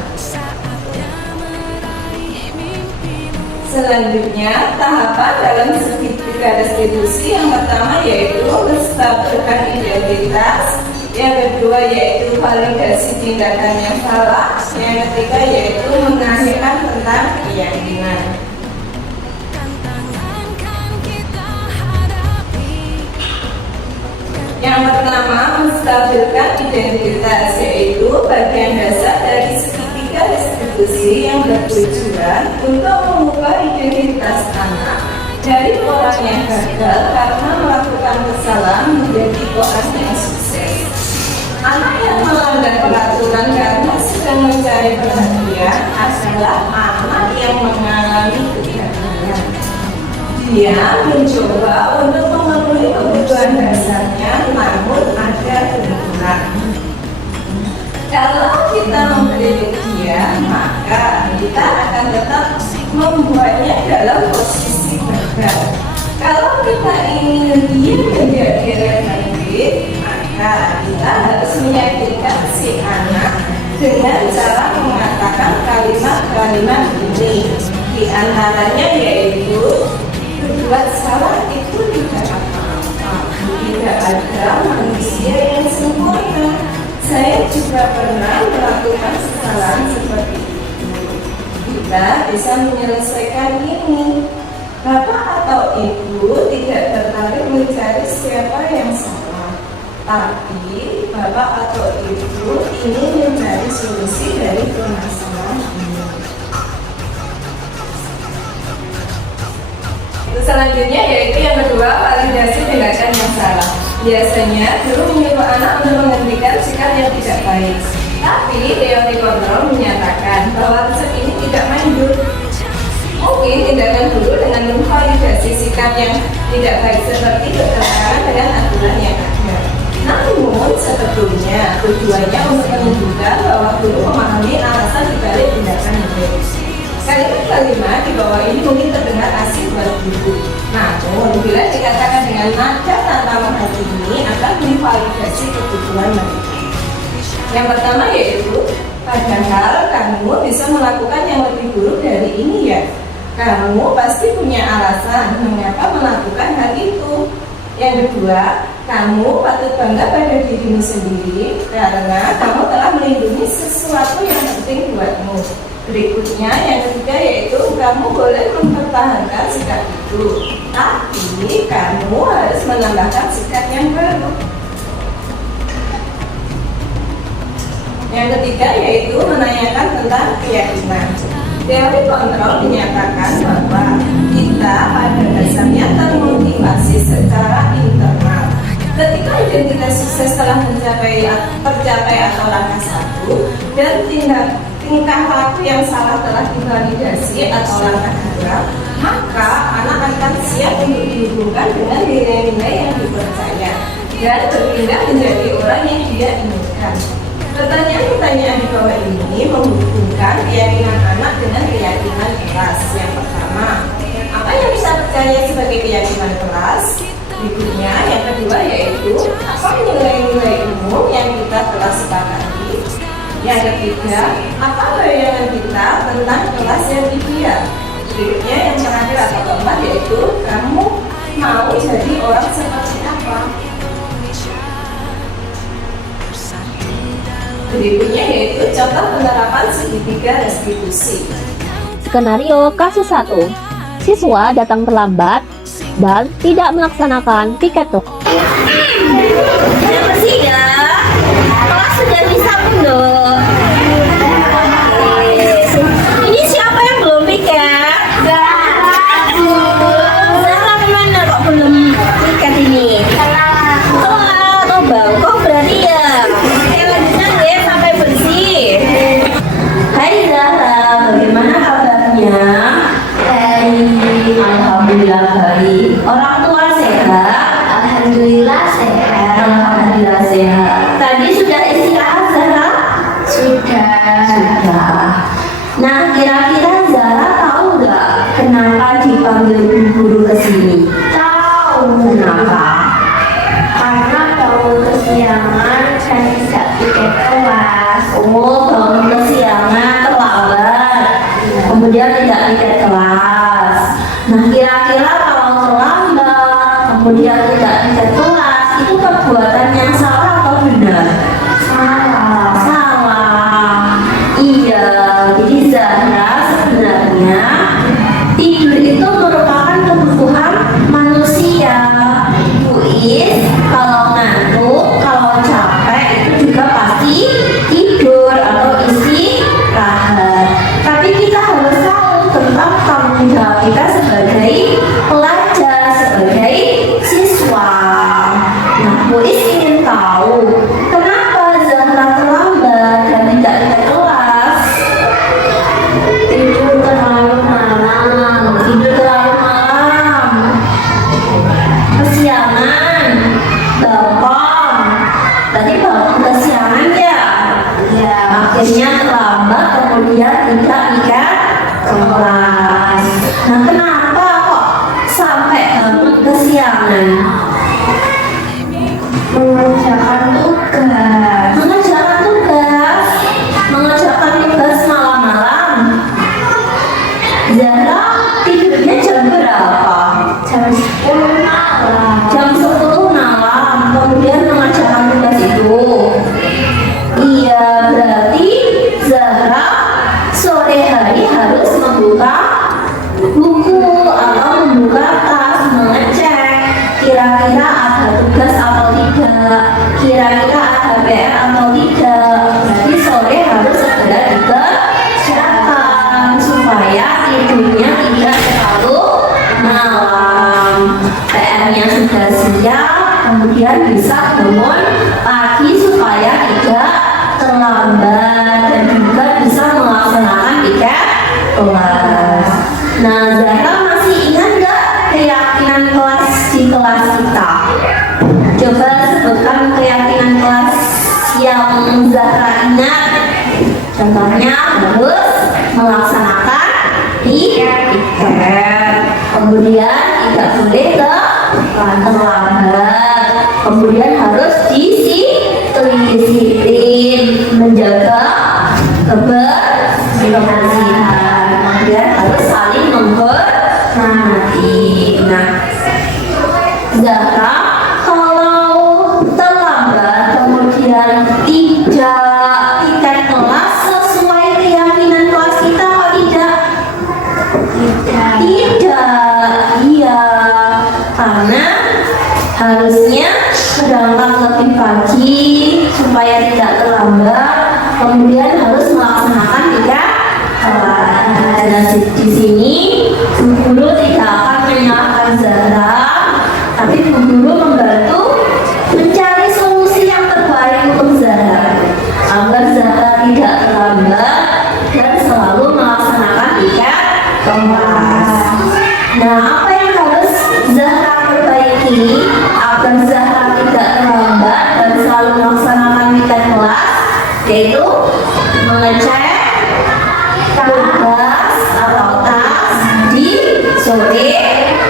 Selanjutnya, tahapan dalam segitiga restitusi yang pertama yaitu menstabilkan identitas, yang kedua yaitu validasi tindakan yang salah, yang ketiga yaitu mengakhirkan tentang keyakinan. Yang pertama, menstabilkan identitas, yaitu bagian dasar dari segitiga restitusi yang bertujuan untuk mengubah identitas anak dari orang yang gagal karena melakukan kesalahan menjadi orang yang sukses. Anak yang melanggar peraturan karena sedang mencari perhatian adalah anak yang mengalami kegagalan. Dia mencoba untuk memenuhi kebutuhan dasarnya, namun ada kekurangan. Kalau kita memberi dia, maka kita akan tetap membuatnya dalam posisi gagal. Kalau kita ingin dia menjadi relevan, maka kita harus meyakinkan si anak dengan cara mengatakan kalimat-kalimat ini. Di antaranya yaitu, berbuat salah itu tidak apa-apa. Tidak ada manusia yang sempurna. Saya juga pernah melakukan kesalahan seperti itu. Kita bisa menyelesaikan ini. Bapak atau Ibu tidak tertarik mencari siapa yang salah, tapi Bapak atau Ibu ingin mencari solusi dari permasalahan ini. Selanjutnya yaitu yang kedua, validasi tindakan yang salah. Biasanya guru menyuruh anak untuk menghentikan sikap yang tidak baik, tapi teori kontrol menyatakan bahwa resep ini tidak manjur. Mungkin tindakan guru dengan memvalidasi sikap yang tidak baik seperti bertentangan dengan aturan yang ada. Namun sebetulnya tujuannya untuk menunjukkan bahwa guru memahami alasan dibalik tindakan itu. Kalimat-kalimat di bawah ini mungkin terdengar asing buat guru. Namun, bila dikatakan dengan nada tanpa menghakimi, akan memvalidasi kebutuhan mereka. Yang pertama yaitu, padahal kamu bisa melakukan yang lebih buruk dari ini ya. Kamu pasti punya alasan mengapa melakukan hal itu. Yang kedua, kamu patut bangga pada dirimu sendiri karena kamu telah melindungi sesuatu yang penting buatmu. Berikutnya, yang ketiga yaitu kamu boleh mempertahankan sikap itu, tapi kamu harus menambahkan sikap yang baru. Yang ketiga yaitu menanyakan tentang keyakinan. Teori kontrol menyatakan bahwa kita pada dasarnya termotivasi secara internal. Ketika identitas sukses telah tercapai atau langkah satu dan tingkah laku yang salah telah divalidasi atau langkah dua, maka anak akan siap untuk dihubungkan dengan nilai-nilai yang dipercaya dan berpindah menjadi orang yang dia inginkan. Pertanyaan-pertanyaan di bawah ini menghubungkan keyakinan anak dengan keyakinan kelas. Yang pertama, apa yang bisa percaya sebagai keyakinan kelas? Berikutnya, yang kedua yaitu apa nilai-nilai umum yang kita telah sepakati? Yang ketiga, apa bayangan kita tentang kelas yang ideal? Berikutnya yang terakhir atau keempat yaitu kamu mau jadi orang seperti apa? Berikutnya yaitu contoh penerapan segitiga restitusi. Skenario kasus 1. Siswa datang terlambat dan tidak melaksanakan piket toko. Sudah bersih ya? Kelas sudah bisa belum? Ini siapa yang belum piket? Zara kemana kok belum piket ini? Oh bangkok berarti ya. kira-kira Zahra tahu nggak kenapa dipanggil guru ke sini? Tahu. Kenapa? Karena bangun kesiangan dan tidak tiket kelas. Oh, bangun kesiangan terlambat, kemudian tidak tiket kelas. Nah, kira-kira kalau terlambat, kemudian tidak tiket kelas, itu perbuatan yang salah atau benar? Salah. Salah. Iya, jadi Zahra sebenarnya tidur itu merupakan kebutuhan manusia. Muiz kalau ngantuk, kalau capek itu juga pasti tidur atau istirahat. Tapi kita harus tahu tentang tanggung jawab kita sebagai pelajar, sebagai siswa. Nah, Muiz ingin tahu kenapa Zahra terlambat dan tidak ikut kelas. Tidur terlalu malam. Tidur terlalu malam. Kesiangan. Gampang. Tadi bangun kesiangan ya? Ya. Akhirnya terlambat, kemudian tidak ikut kelas. Nah, kenapa kok sampai bangun kesiangan? Mengerjakan tugas. Mengerjakan tugas. Mengerjakan tugas malam-malam. Zahra tidurnya jam berapa? Jam 10 malam. Jam 10 malam. Kemudian mengerjakan tugas itu. Iya, berarti Zahra sore hari harus membuka buku atau membuka tas, mengecek kira-kira ada tugas atau tidak, kira-kira ada PR atau tidak. Berarti sore harus segera dikerjakan supaya tidurnya tidak terlalu malam. PR-nya sudah siap, kemudian bisa bangun pagi supaya tidak terlambat dan juga bisa melaksanakan tiket kelas. Nah, Zahra masih ingat nggak keyakinan kelas di kelas kita? Coba sebutkan keyakinan kelas yang Zahra ingat. Contohnya harus melaksanakan tiket, kemudian tidak boleh terlambat, kemudian harus disiplin, menjaga kebersihan, kemudian harus saling menghormati. Nah, Zahra kalau terlambat kemudian tidak tiket kelas sesuai keyakinan kelas kita atau tidak? Tidak, iya, karena harusnya berangkat lebih pagi supaya tidak terlambat, kemudian harus melaksanakan tiket kelas. Nah, di sini Bu Guru tidak akan menyalahkan Zahra, tapi Bu Guru membantu mencari solusi yang terbaik untuk Zahra agar Zahra tidak terlambat dan selalu melaksanakan tiket kelas. Nah, apa yang harus Zahra perbaiki agar Zahra tidak terlambat dan selalu melaksanakan tiket kelas? Yaitu mengecek tugas atau tas di sore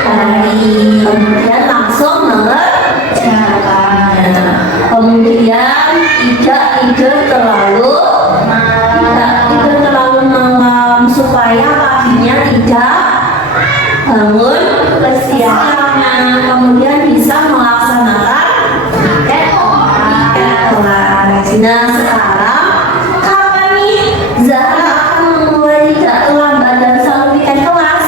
hari, kemudian langsung mengerjakan, kemudian tidak tidur terlalu malam supaya paginya tidak bangun kesiangan, kemudian bisa melaksanakan tiket kelas. Nah, sekarang kapan nih Zahra akan memulai tidak terlambat dan selalu tiket kelas?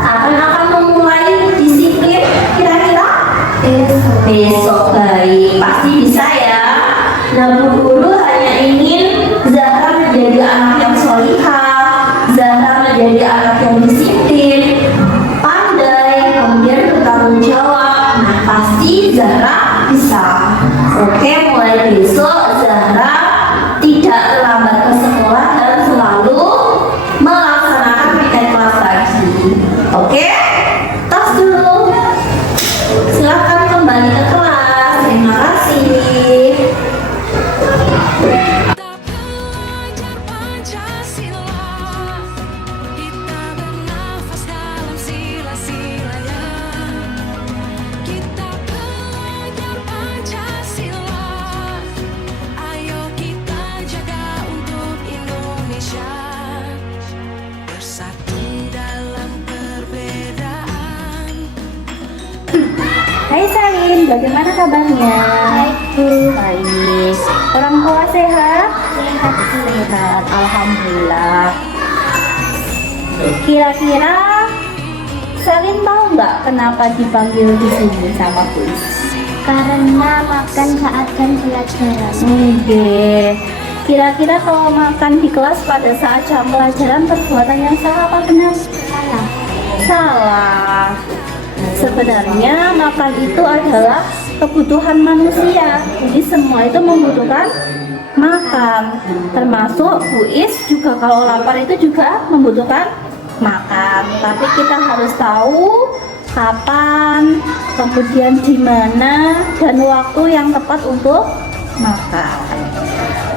Kapan akan memulai disiplin kira-kira? Besok. Baik, pasti bisa ya. Nah, Bu Guru hanya ingin Zahra menjadi anak yang solihah, Zahra menjadi anak yang disiplin, pandai, kemudian bertanggung jawab. Selin, bagaimana kabarnya? Baik, Bu. Baik. Orang tua sehat? Sehat, sehat. Alhamdulillah. Kira-kira Selin tahu nggak kenapa dipanggil di sini sama Bu Is? Karena makan saat jam pelajaran. Oke. Kira-kira kalau makan di kelas pada saat jam pelajaran perbuatan yang salah apa benar? Salah. Salah. Sebenarnya makan itu adalah kebutuhan manusia. Jadi semua itu membutuhkan makan. Termasuk Bu Is juga kalau lapar itu juga membutuhkan makan. Tapi kita harus tahu kapan, kemudian di mana, dan waktu yang tepat untuk makan.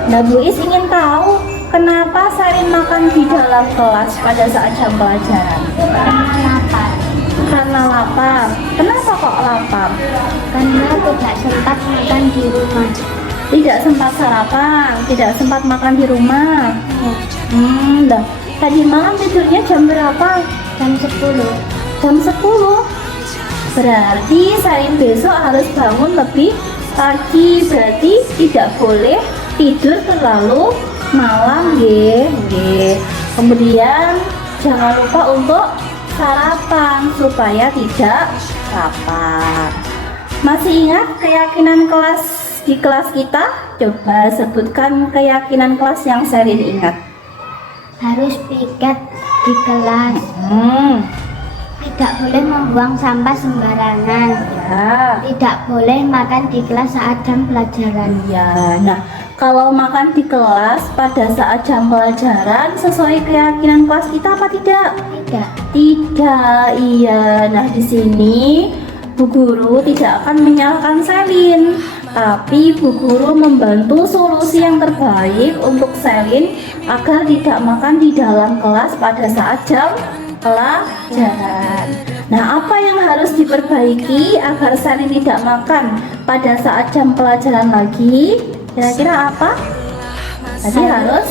Nah, Bu Is ingin tahu kenapa Selin makan di dalam kelas pada saat jam pelajaran? Karena lapar. Karena lapar. Kenapa kok lapar? Karena tidak sempat makan di rumah. Tidak sempat sarapan, tidak sempat makan di rumah. Dah. Tadi malam tidurnya jam berapa? Jam 10. Jam 10. Berarti Selin besok harus bangun lebih pagi. Berarti tidak boleh tidur terlalu malam, nggih. Kemudian jangan lupa untuk sarapan supaya tidak lapar. Masih ingat keyakinan kelas di kelas kita? Coba sebutkan keyakinan kelas yang Selin ingat. Harus piket di kelas. Tidak boleh membuang sampah sembarangan. Ya. Tidak boleh makan di kelas saat jam pelajaran. Ya, nah kalau makan di kelas pada saat jam pelajaran sesuai keyakinan kelas kita apa tidak? Tidak. Tidak, iya. Nah di sini Bu Guru tidak akan menyalahkan Selin, tapi Bu Guru membantu solusi yang terbaik untuk Selin agar tidak makan di dalam kelas pada saat jam pelajaran. Nah, apa yang harus diperbaiki agar Selin tidak makan pada saat jam pelajaran lagi? Kira-kira apa? Tadi harus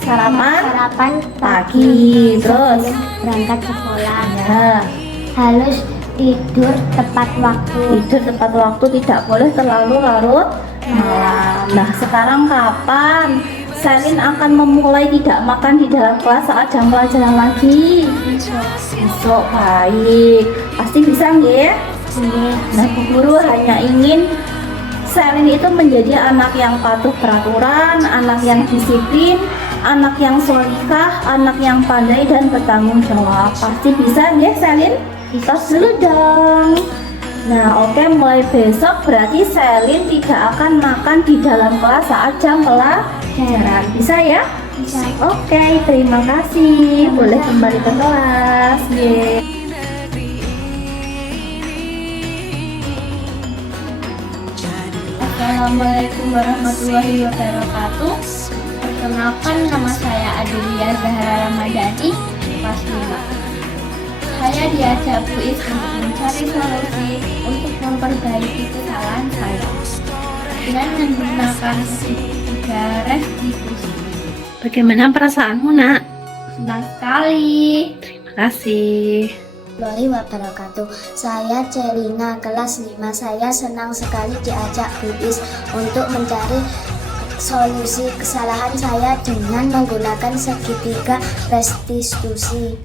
sarapan pagi, terus Berangkat sekolah. ya, Harus tidur tepat waktu. tidur tepat waktu, tidak boleh terlalu larut malam. Nah, sekarang kapan Selin akan memulai tidak makan di dalam kelas saat jam pelajaran lagi? Besok. Baik, pasti bisa nggih? Nah, Bu Guru hanya ingin Selin itu menjadi anak yang patuh peraturan, anak yang disiplin, anak yang sholihah, anak yang pandai dan bertanggung jawab. Pasti bisa nggih Selin? Tos dulu dong. Nah, oke, mulai besok berarti Selin tidak akan makan di dalam kelas saat jam pelajaran. Bisa ya? Bisa. Oke, terima kasih. Boleh kembali ke kelas. Yeay. Assalamualaikum warahmatullahi wabarakatuh. Perkenalkan, nama saya Adelia Zahra Ramadhani, kelas 5. Saya diajak Bu Is untuk mencari solusi untuk memperbaiki kesalahan saya dengan menggunakan 3 restitusi. Bagaimana perasaanmu, Nak? Senang sekali. Terima kasih. Warahmatullahi wabarakatuh. Saya Celina, kelas 5. Saya senang sekali diajak Bu Is untuk mencari solusi kesalahan saya dengan menggunakan segitiga restitusi.